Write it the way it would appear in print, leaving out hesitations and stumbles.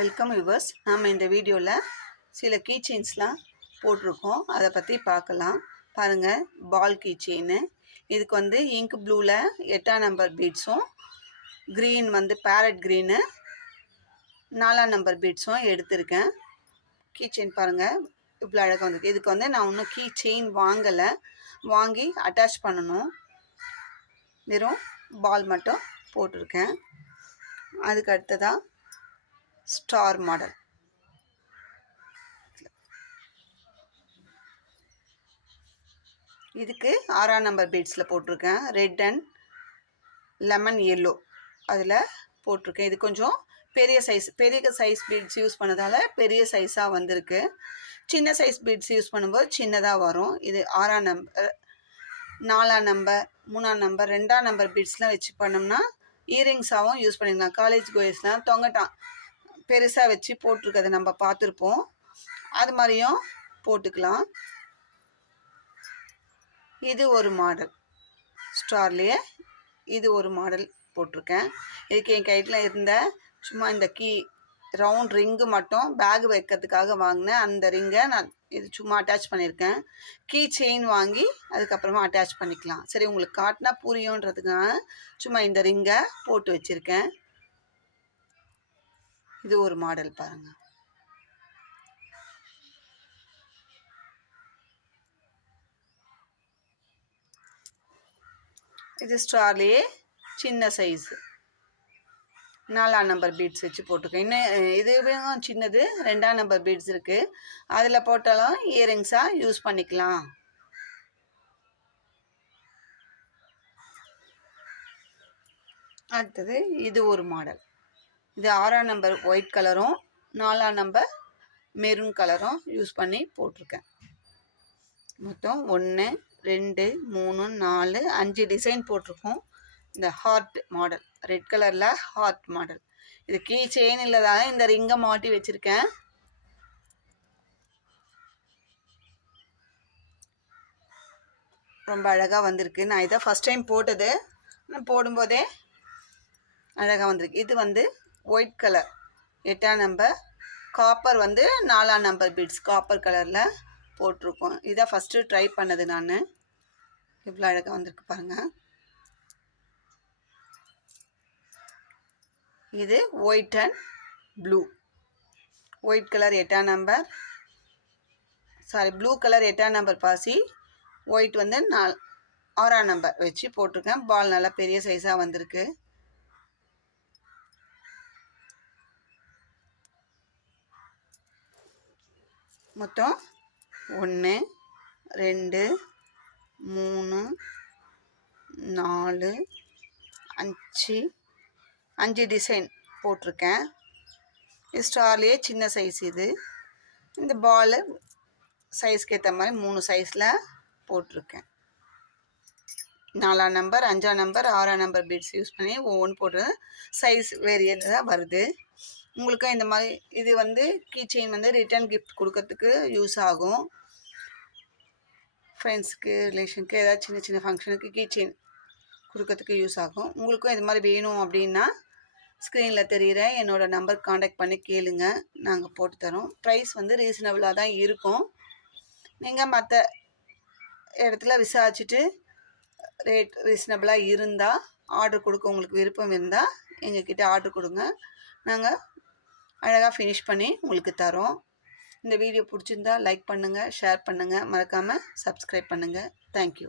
Welcome viewers. நாம் இந்த வீடியோவில் சில கீ செயின்ஸ்லாம் போட்டிருக்கோம், அதை பற்றி பார்க்கலாம். பாருங்கள், பால் கீ செயின். இதுக்கு வந்து இங்க் ப்ளூவில் 8ஆம் நம்பர் பீட்ஸும், க்ரீன் வந்து பேரட் க்ரீனு 4ஆம் நம்பர் பீட்ஸும் எடுத்திருக்கேன். கீ செயின் பாருங்கள், இவ்வளோ அழகாக வந்துருக்கு. இதுக்கு வந்து நான் இன்னும் கீ செயின் வாங்கலை, வாங்கி அட்டாச் பண்ணணும். வெறும் பால் மட்டும் போட்டிருக்கேன். அதுக்கு அடுத்ததாக ஸ்டார் மாடல். இதுக்கு 6ஆம் நம்பர் பீட்ஸில் போட்டிருக்கேன். ரெட் அண்ட் லெமன் எல்லோ அதில் போட்டிருக்கேன். இது கொஞ்சம் பெரிய சைஸ் பீட்ஸ் யூஸ் பண்ணதால் பெரிய சைஸாக வந்திருக்கு. சின்ன சைஸ் பீட்ஸ் யூஸ் பண்ணும்போது சின்னதாக வரும். இது 6ஆம் நம்பர், 4ஆம் நம்பர், 3ஆம் நம்பர், 2ஆம் நம்பர் பீட்ஸ்லாம் வச்சு பண்ணோம்னா இயரிங்ஸாகவும் யூஸ் பண்ணிக்கலாம். காலேஜ் கோயர்ஸ்லாம் தொங்கட்டான் பெருசாக வச்சு போட்டிருக்கதை நம்ம பார்த்துருப்போம், அது மாதிரியும் போட்டுக்கலாம். இது ஒரு மாடல், ஸ்டார்லேயே இது ஒரு மாடல் போட்டிருக்கேன். இதுக்கு என் கையில் இருந்த சும்மா இந்த கீ ரவுண்ட் ரிங்கு மட்டும் பேக் வைக்கிறதுக்காக வாங்கினேன். அந்த ரிங்கை நான் இது சும்மா அட்டாச் பண்ணியிருக்கேன். கீ செயின் வாங்கி அதுக்கப்புறமா அட்டாச் பண்ணிக்கலாம். சரி, உங்களுக்கு காட்டினா புரியுன்றதுக்காக சும்மா இந்த ரிங்கை போட்டு வச்சுருக்கேன். இது ஒரு மாடல் பாருங்கள். இது ஸ்டார்லேயே சின்ன சைஸு 4ஆம் நம்பர் பீட்ஸ் வச்சு போட்டிருக்கேன். இன்னும் இதுவும் சின்னது 2ஆம் நம்பர் பீட்ஸ் இருக்குது, அதில் போட்டாலும் இயரிங்ஸாக யூஸ் பண்ணிக்கலாம். அடுத்தது இது ஒரு மாடல். இது 6ஆம் நம்பர் ஒயிட் கலரும் 4ஆம் நம்பர் மெரூன் கலரும் யூஸ் பண்ணி போட்டிருக்கேன். மொத்தம் 1 2 3 4 5 டிசைன் போட்டிருக்கோம். இந்த ஹார்ட் மாடல், ரெட் கலரில் ஹார்ட் மாடல். இது கீ செயின் இல்லாத இந்த ரிங்கை மாட்டி வச்சுருக்கேன். ரொம்ப அழகாக வந்திருக்கு. நான் இதை ஃபஸ்ட் டைம் போட்டது, நான் போடும்போதே அழகாக வந்திருக்கு. இது வந்து ஒயிட் கலர் 8ஆம் நம்பர், காப்பர் வந்து 4ஆம் நம்பர் பீட்ஸ் காப்பர் கலரில் போட்டிருக்கோம். இதை ஃபஸ்ட்டு ட்ரை பண்ணது நான். இவ்வளோ அழகாக வந்திருக்கு பாருங்கள். இது white and blue. White colour 8ஆம் நம்பர், ப்ளூ கலர் 8ஆம் நம்பர் பாசி, ஒயிட் வந்து 6ஆம் நம்பர் வச்சு போட்டிருக்கேன். பால் நல்லா பெரிய சைஸாக வந்திருக்கு. மொத்தம் 1 2 3 4 5 டிசைன் போட்டிருக்கேன். ஸ்டார்லேயே சின்ன சைஸ் இது. இந்த பால் சைஸ்க்கு ஏற்ற மாதிரி 3 சைஸில் போட்டிருக்கேன். 4ஆம் நம்பர், 5ஆம் நம்பர், 6ஆம் நம்பர் பீட்ஸ் யூஸ் பண்ணி ஒவ்வொன்று போட்டு சைஸ் வேரியதாக வருது. உங்களுக்கும் இந்த மாதிரி இது வந்து கீ செயின் வந்து ரிட்டர்ன் கிஃப்ட் கொடுக்கறதுக்கு யூஸ் ஆகும். ஃப்ரெண்ட்ஸுக்கு, ரிலேஷனுக்கு, ஏதாவது சின்ன சின்ன ஃபங்க்ஷனுக்கு கீ செயின் கொடுக்கறதுக்கு யூஸ் ஆகும். உங்களுக்கும் இது மாதிரி வேணும் அப்படின்னா ஸ்க்ரீனில் தெரிகிற என்னோடய நம்பர் காண்டாக்ட் பண்ணி கேளுங்க, நாங்கள் போட்டு தரோம். ப்ரைஸ் வந்து ரீசனபிளாக தான் இருக்கும். நீங்கள் மற்ற இடத்துல விசாரிச்சுட்டு ரேட் ரீசனபிளாக இருந்தால் ஆர்டர் கொடுக்க உங்களுக்கு விருப்பம் இருந்தால் எங்ககிட்ட ஆர்டர் கொடுங்க, நாங்கள் அழகாக ஃபினிஷ் பண்ணி உங்களுக்கு தரோம். இந்த வீடியோ பிடிச்சிருந்தா லைக் பண்ணுங்கள், ஷேர் பண்ணுங்கள், மறக்காமல் சப்ஸ்கிரைப் பண்ணுங்கள். தேங்க்யூ.